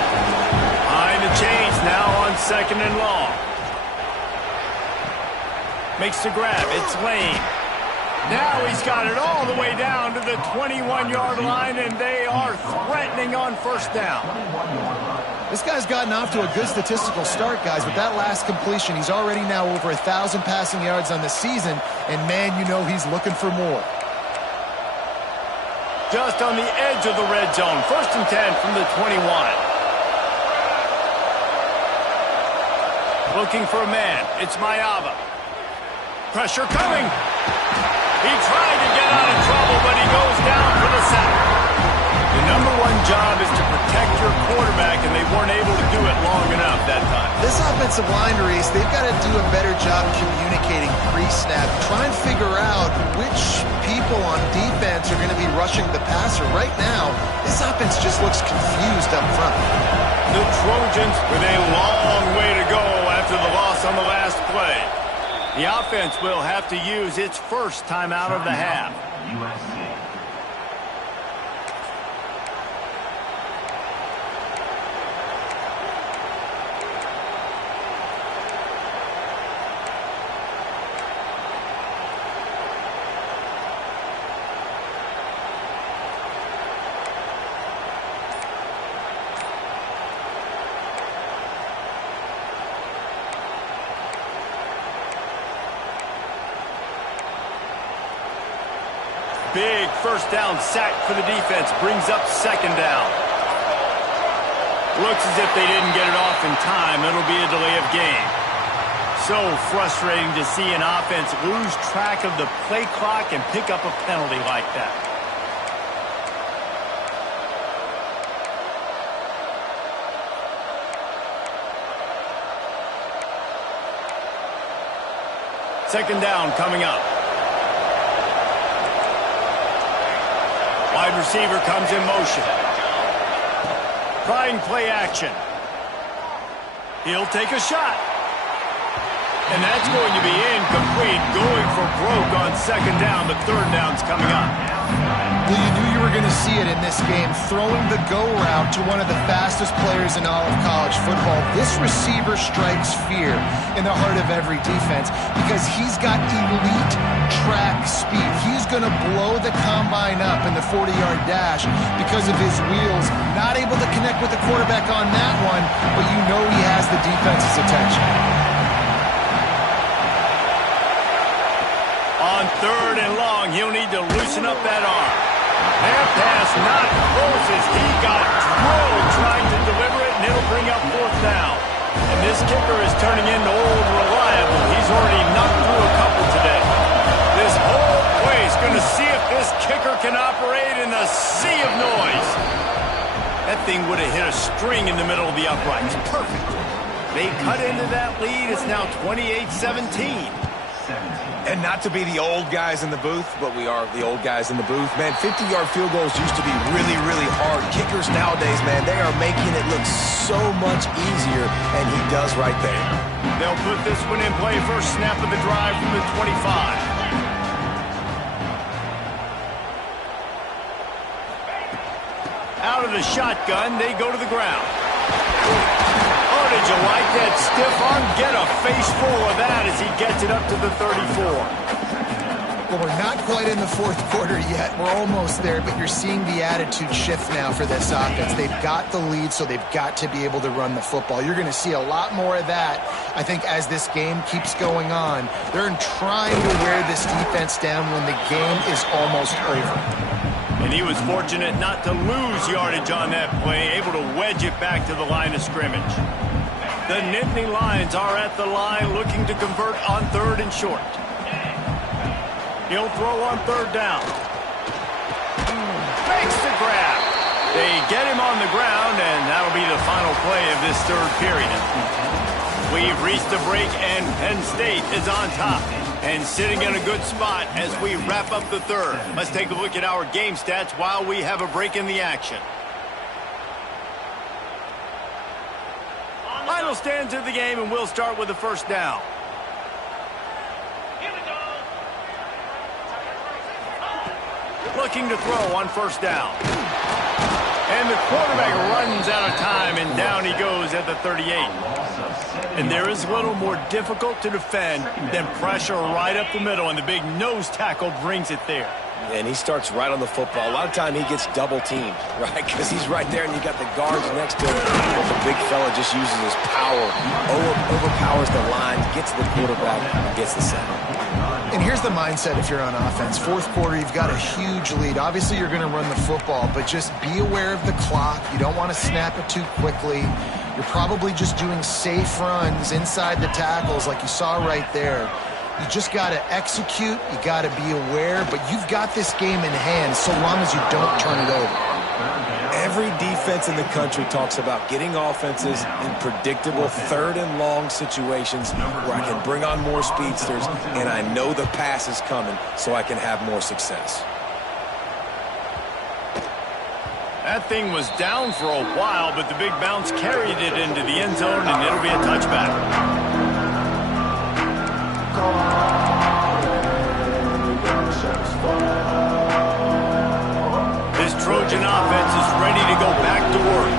Behind the chains now on 2nd and long. Makes the grab. It's Lane. Now he's got it all the way down to the 21-yard line, and they are threatening on 1st down. This guy's gotten off to a good statistical start, guys. With that last completion, he's already now over 1,000 passing yards on the season, and, man, you know he's looking for more. Just on the edge of the red zone. 1st and 10 from the 21. Looking for a man. It's Mayava. Pressure coming. He tried to get out of trouble, but he goes down for the sack. The #1 job is to protect your quarterback, and they weren't able to do it long enough that time. This offensive line race, they've got to do a better job communicating pre-snap. Try and figure out which people on defense are going to be rushing the passer. Right now, this offense just looks confused up front. The Trojans with a long way to go after the loss on the last play. The offense will have to use its first timeout of the half. Big 1st down sack for the defense. Brings up 2nd down. Looks as if they didn't get it off in time. It'll be a delay of game. So frustrating to see an offense lose track of the play clock and pick up a penalty like that. Second down coming up. Wide receiver comes in motion. Trying play action. He'll take a shot. And that's going to be incomplete. Going for broke on second down. The third down's coming up. Well, you knew you were going to see it in this game, throwing the go route to one of the fastest players in all of college football. This receiver strikes fear in the heart of every defense because he's got elite track speed. He's going to blow the combine up in the 40-yard dash because of his wheels. Not able to connect with the quarterback on that one, but you know he has the defense's attention. On third and long, he'll need to loosen up that arm. That pass not close as he got drilled trying to deliver it, and it'll bring up fourth down. And this kicker is turning into old reliable. He's already knocked through a couple today. This whole place going to see if this kicker can operate in the sea of noise. That thing would have hit a string in the middle of the uprights. Perfect. They cut into that lead. It's now 28-17. And not to be the old guys in the booth, but we are the old guys in the booth. Man, 50-yard field goals used to be really, really hard. Kickers nowadays, man, they are making it look so much easier, and he does right there. They'll put this one in play. First snap of the drive from the 25. Out of the shotgun, they go to the ground. Oh, did you like that stiff arm? Get a face full of that as he gets it up to the 34. Well, we're not quite in the fourth quarter yet. We're almost there, but you're seeing the attitude shift now for this offense. They've got the lead, so they've got to be able to run the football. You're going to see a lot more of that, I think, as this game keeps going on. They're trying to wear this defense down when the game is almost over. And he was fortunate not to lose yardage on that play, able to wedge it back to the line of scrimmage. The Nittany Lions are at the line looking to convert on third and short. He'll throw on third down. Makes the grab. They get him on the ground, and that'll be the final play of this third period. We've reached the break, and Penn State is on top and sitting in a good spot as we wrap up the third. Let's take a look at our game stats while we have a break in the action. Final stands of the game, and we'll start with the first down. Looking to throw on first down. And the quarterback runs out of time, and down he goes at the 38. And there is little more difficult to defend than pressure right up the middle, and the big nose tackle brings it there. And he starts right on the football. A lot of time he gets double-teamed, right? Because he's right there, and you got the guards next to him. But the big fella just uses his power, overpowers the line, gets to the quarterback, and gets the sack. And here's the mindset if you're on offense. Fourth quarter, you've got a huge lead. Obviously, you're going to run the football, but just be aware of the clock. You don't want to snap it too quickly. You're probably just doing safe runs inside the tackles like you saw right there. You just got to execute. You got to be aware, but you've got this game in hand so long as you don't turn it over. Every defense in the country talks about getting offenses in predictable third and long situations where I can bring on more speedsters and I know the pass is coming so I can have more success. That thing was down for a while, but the big bounce carried it into the end zone, and it'll be a touchback. This Trojan offense is ready to go back to work.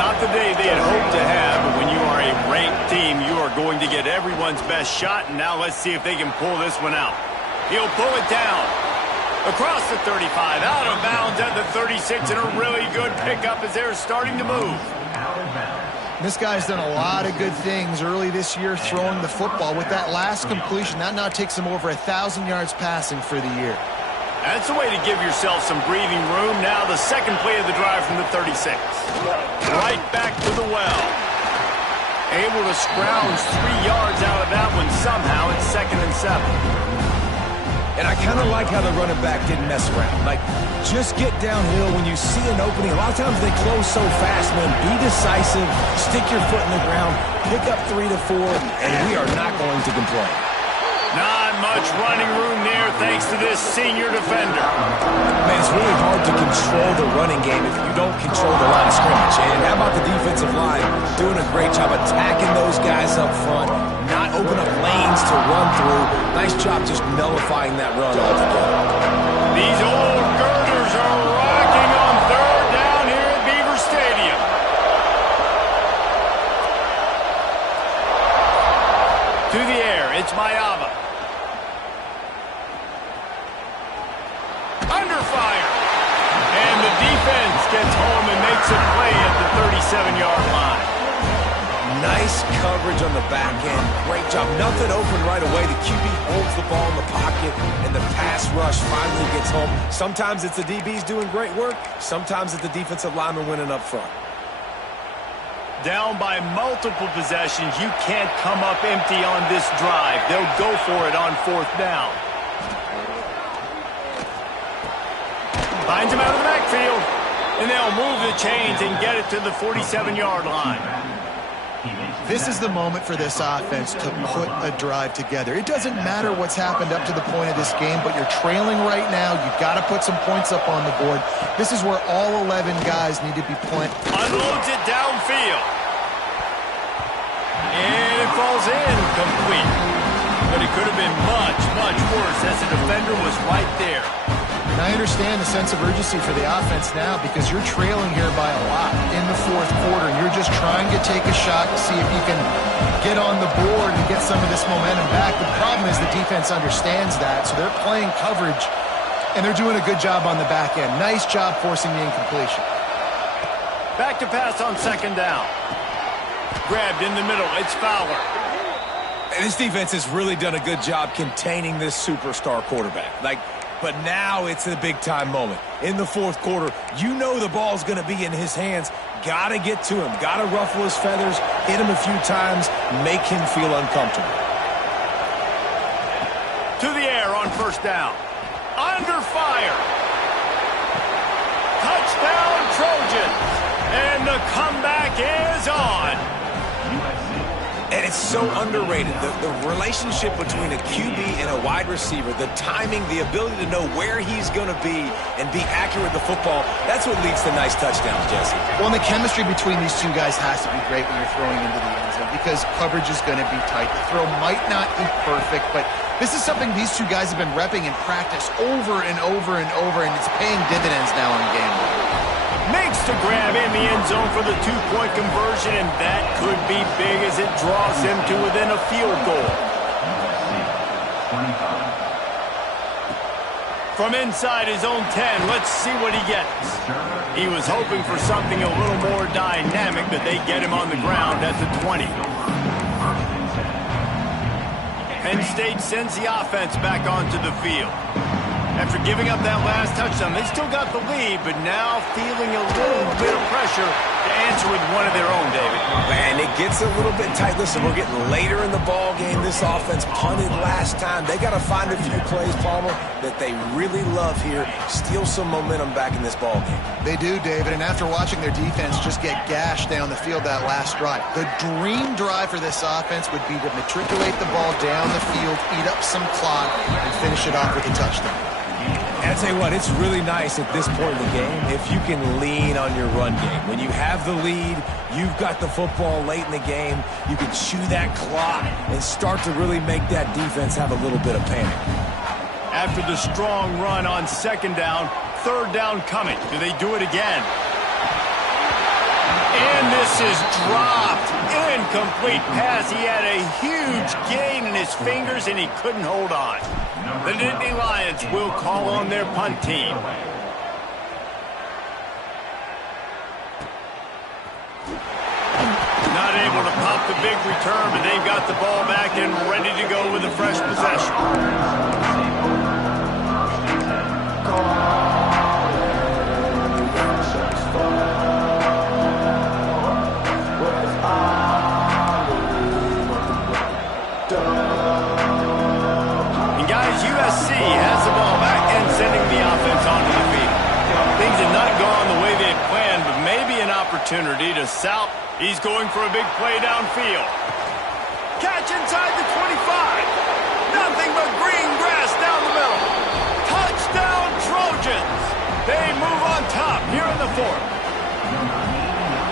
Not the day they had hoped to have, but when you are a ranked team, you are going to get everyone's best shot, and now let's see if they can pull this one out. He'll pull it down. Across the 35, out of bounds at the 36, and a really good pickup as they're starting to move. This guy's done a lot of good things early this year throwing the football. With that last completion, that now takes him over 1,000 yards passing for the year. That's a way to give yourself some breathing room. Now the second play of the drive from the 36. Right back to the well. Able to scrounge 3 yards out of that one somehow. It's 2nd and 7. And I kind of like how the running back didn't mess around. Like, just get downhill when you see an opening. A lot of times they close so fast, man. Be decisive, stick your foot in the ground, pick up 3 to 4, and we are not going to complain. Not much running room there thanks to this senior defender. Man, it's really hard to control the running game if you don't control the line of scrimmage. And how about the defensive line doing a great job attacking those guys up front, not open up lanes to run through. Nice job just nullifying that run altogether. These old girders are rocking on third down here at Beaver Stadium. To the air, it's Mayava. Under fire. And the defense gets home and makes a play at the 37-yard line. Nice coverage on the back end. Great job. Nothing open right away. The QB holds the ball in the pocket, and the pass rush finally gets home. Sometimes it's the DBs doing great work. Sometimes it's the defensive lineman winning up front. Down by multiple possessions, you can't come up empty on this drive. They'll go for it on fourth down. Finds him out of the backfield, and they'll move the chains and get it to the 47-yard line. This is the moment for this offense to put a drive together. It doesn't matter what's happened up to the point of this game, but you're trailing right now. You've got to put some points up on the board. This is where all 11 guys need to be playing. Unloads it downfield. And it falls in complete. But it could have been much, much worse as the defender was right there. And I understand the sense of urgency for the offense now because you're trailing here by a lot in the fourth quarter. And you're just trying to take a shot to see if you can get on the board and get some of this momentum back. The problem is the defense understands that, so they're playing coverage, and they're doing a good job on the back end. Nice job forcing the incompletion. Back to pass on second down. Grabbed in the middle. It's Fowler. And this defense has really done a good job containing this superstar quarterback. But now it's a big-time moment. In the fourth quarter, you know the ball's going to be in his hands. Got to get to him. Got to ruffle his feathers, hit him a few times, make him feel uncomfortable. To the air on first down. Under fire. Touchdown, Trojans. And the comeback is on. And it's so underrated. The relationship between a QB and a wide receiver, the timing, the ability to know where he's going to be and be accurate with the football, that's what leads to nice touchdowns, Jesse. Well, and the chemistry between these two guys has to be great when you're throwing into the end zone because coverage is going to be tight. The throw might not be perfect, but this is something these two guys have been repping in practice over and over and over, and it's paying dividends now on game day. Makes the grab in the end zone for the two-point conversion, and that could be big as it draws him to within a field goal. From inside his own 10, let's see what he gets. He was hoping for something a little more dynamic, but they get him on the ground at the 20. Penn State sends the offense back onto the field. After giving up that last touchdown, they still got the lead, but now feeling a little bit of pressure to answer with one of their own, David. And it gets a little bit tight. Listen, we're getting later in the ball game. This offense punted last time. They got to find a few plays, Palmer, that they really love here. Steal some momentum back in this ball game. They do, David, and after watching their defense just get gashed down the field that last drive, the dream drive for this offense would be to matriculate the ball down the field, eat up some clock, and finish it off with a touchdown. And I tell you what, it's really nice at this point in the game if you can lean on your run game. When you have the lead, you've got the football late in the game, you can chew that clock and start to really make that defense have a little bit of panic. After the strong run on second down, third down coming. Do they do it again? And this is dropped. Incomplete pass. He had a huge gain in his fingers, and he couldn't hold on. The Nittany Lions will call on their punt team. Not able to pop the big return, but they've got the ball back and ready to go with a fresh possession. USC has the ball back and sending the offense onto the field. Things have not gone the way they had planned, but maybe an opportunity to South. He's going for a big play downfield. Catch inside the 25. Nothing for it.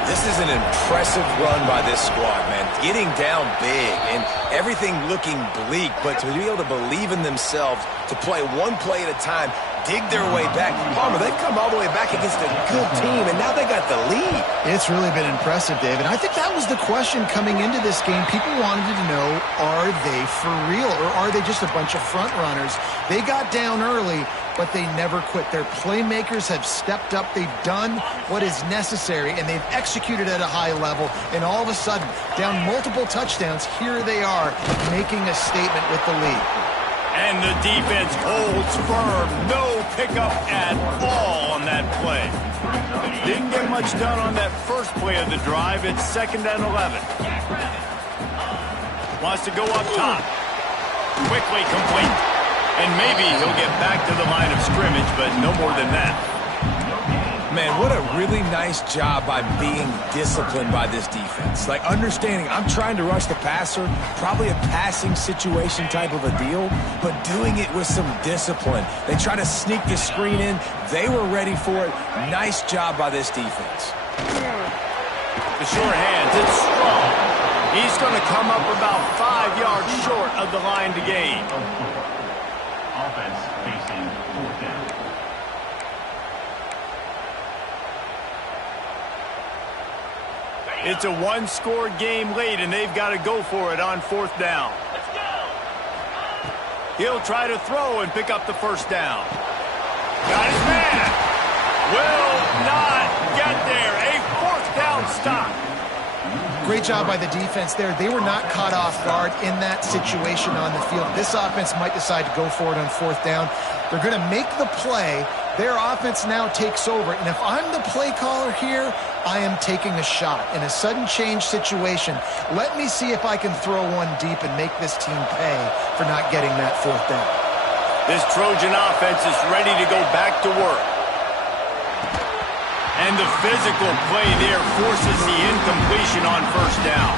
This is an impressive run by this squad, man. Getting down big and everything looking bleak, but to be able to believe in themselves, to play one play at a time, dig their way back. Palmer, they've come all the way back against a good team, and now they got the lead. It's really been impressive, David. I think that was the question coming into this game. People wanted to know, are they for real, or are they just a bunch of front runners? They got down early, but they never quit. Their playmakers have stepped up. They've done what is necessary, and they've executed at a high level. And all of a sudden, down multiple touchdowns, here they are making a statement with the lead. And the defense holds firm. No pickup at all on that play. Didn't get much done on that first play of the drive. It's 2nd and 11. Wants to go up top. Quickly complete. And maybe he'll get back to the line of scrimmage, but no more than that. Man, what a really nice job by being disciplined by this defense. Like, understanding I'm trying to rush the passer, probably a passing situation type of a deal, but doing it with some discipline. They try to sneak the screen in. They were ready for it. Nice job by this defense. The short hands, it's strong. He's going to come up about 5 yards short of the line to gain. Offense facing 4th down. It's a one-score game late, and they've got to go for it on 4th down. Let's go. He'll try to throw and pick up the first down. Got his man. Will not get there. A 4th down stop. Great job by the defense there. They were not caught off guard in that situation on the field. This offense might decide to go for it on 4th down. They're going to make the play. Their offense now takes over. And if I'm the play caller here, I am taking a shot. In a sudden change situation, let me see if I can throw one deep and make this team pay for not getting that 4th down. This Trojan offense is ready to go back to work. And the physical play there forces the incompletion on 1st down.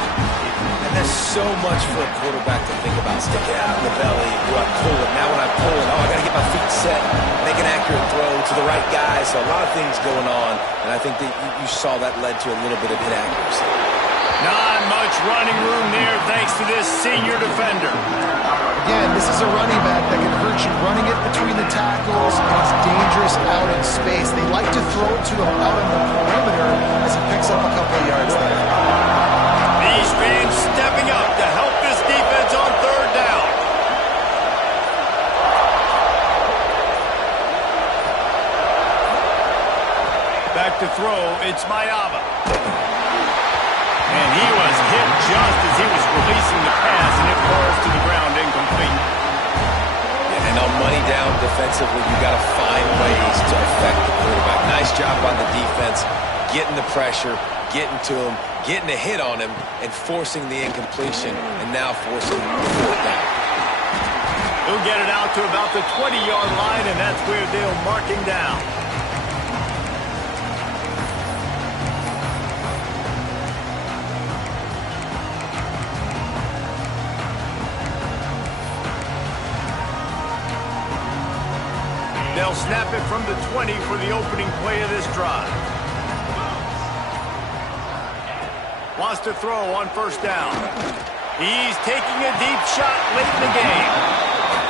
And there's so much for a quarterback to think about. Stick it out in the belly. Do I pull it? Now when I pull it, I got to get my feet set, make an accurate throw to the right guy. So a lot of things going on. And I think that you saw that led to a little bit of inaccuracy. Not much running room there thanks to this senior defender. Again, this is a running back that can hurt you. Running it between the tackles, it's dangerous out in space. They like to throw it to him out on the perimeter as he picks up a couple of yards there. These fans stepping up to help this defense on 3rd down. Back to throw, it's Mayava. And he was hit just as he was releasing the pass, and it falls to the ground incomplete. And on money down defensively, you got to find ways to affect the quarterback. Nice job on the defense, getting the pressure, getting to him, getting a hit on him, and forcing the incompletion, and now forcing the 4th down. He'll get it out to about the 20-yard line, and that's where they'll mark him down. They'll snap it from the 20 for the opening play of this drive. Wants to throw on 1st down. He's taking a deep shot late in the game.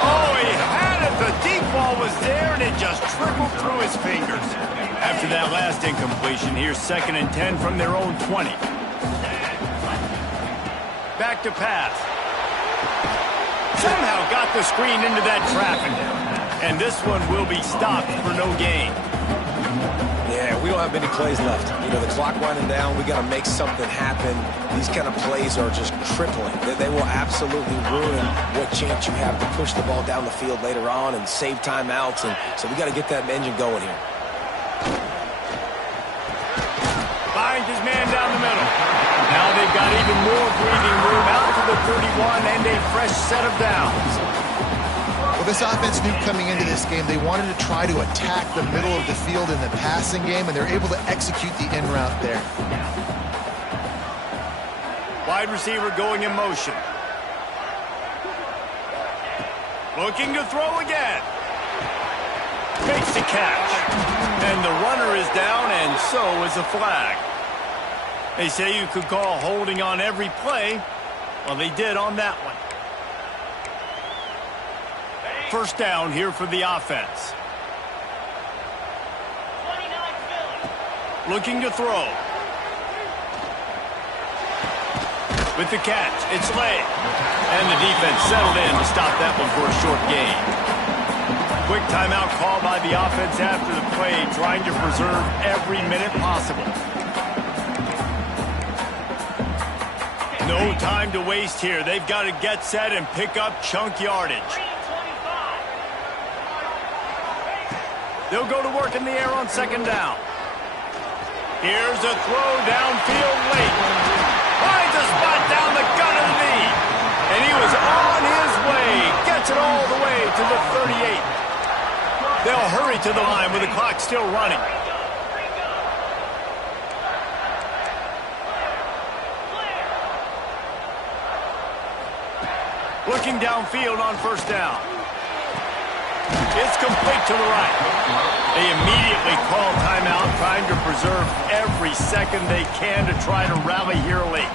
Oh, he had it. The deep ball was there, and it just trickled through his fingers. After that last incompletion, here's 2nd and 10 from their own 20. Back to pass. Somehow got the screen into that traffic. And this one will be stopped for no gain. Yeah, we don't have many plays left. You know, the clock winding down. We got to make something happen. These kind of plays are just crippling. They will absolutely ruin what chance you have to push the ball down the field later on and save timeouts. And so we got to get that engine going here. Finds his man down the middle. Now they've got even more breathing room out to the 31 and a fresh set of downs. Well, this offense knew coming into this game they wanted to try to attack the middle of the field in the passing game, and they're able to execute the in route there. Wide receiver going in motion. Looking to throw again. Makes the catch. And the runner is is down, and so is a flag. They say you could call holding on every play. Well, they did on that one. First down here for the offense. Looking to throw. With the catch, it's late. And the defense settled in to stop that one for a short gain. Quick timeout call by the offense after the play, trying to preserve every minute possible. No time to waste here. They've got to get set and pick up chunk yardage. They'll go to work in the air on second down. Here's a throw downfield late. Finds a spot down the gut of the knee. And he was on his way. Gets it all the way to the 38. They'll hurry to the line with the clock still running. Looking downfield on first down. It's complete to the right. They immediately call timeout, trying to preserve every second they can to try to rally here late.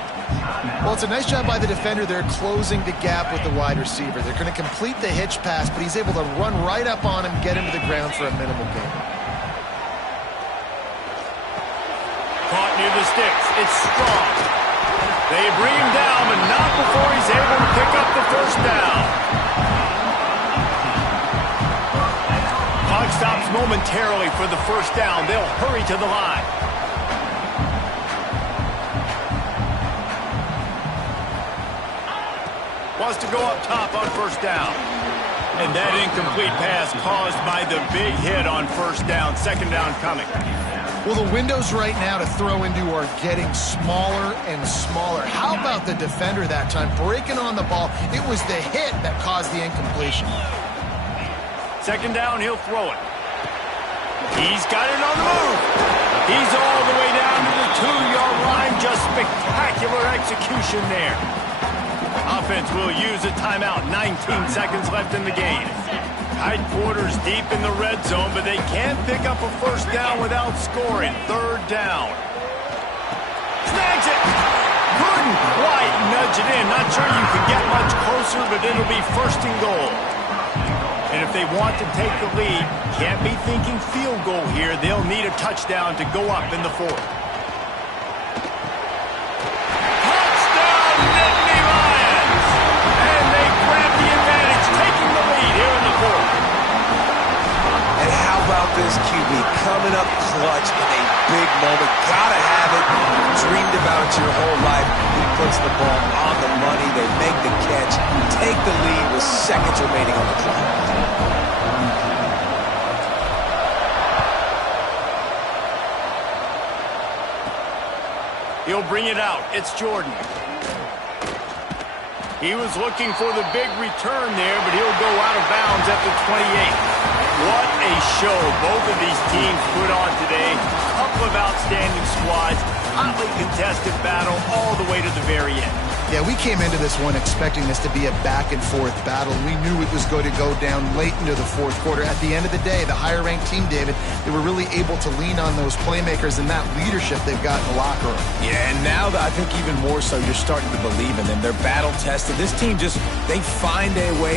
Well, it's a nice job by the defender there closing the gap with the wide receiver. They're going to complete the hitch pass, but he's able to run right up on him, get him to the ground for a minimal gain. Caught near the sticks. It's strong. They bring him down, but not before he's able to pick up the first down. Clock stops momentarily for the first down. They'll hurry to the line. Wants to go up top on first down. And that incomplete pass caused by the big hit on first down. Second down coming. Well, the windows right now to throw into are getting smaller and smaller. How about the defender that time breaking on the ball? It was the hit that caused the incompletion. Second down, he'll throw it. He's got it on the move. He's all the way down to the 2-yard line. Just spectacular execution there. Offense will use a timeout. 19 seconds left in the game. Tight quarters deep in the red zone, but they can't pick up a first down without scoring. Third down. Snags it. Couldn't quite nudge it in. Not sure you can get much closer, but it'll be first and goal. And if they want to take the lead, can't be thinking field goal here. They'll need a touchdown to go up in the fourth. Touchdown, Nittany Lions! And they grab the advantage, taking the lead here in the fourth. And how about this QB coming up clutch in a big moment? Gotta have it. Dreamed about it your whole life. He puts the ball on the money. They make the catch, take the lead with seconds remaining on the clock. He'll bring it out. It's Jordan. He was looking for the big return there, but he'll go out of bounds at the 28. What a show both of these teams put on today. A couple of outstanding squads. Hotly contested battle all the way to the very end. Yeah, we came into this one expecting this to be a back-and-forth battle. We knew it was going to go down late into the fourth quarter. At the end of the day, the higher-ranked team, David, they were really able to lean on those playmakers and that leadership they've got in the locker room. Yeah, and now I think even more so, you're starting to believe in them. They're battle-tested. This team just, they find a way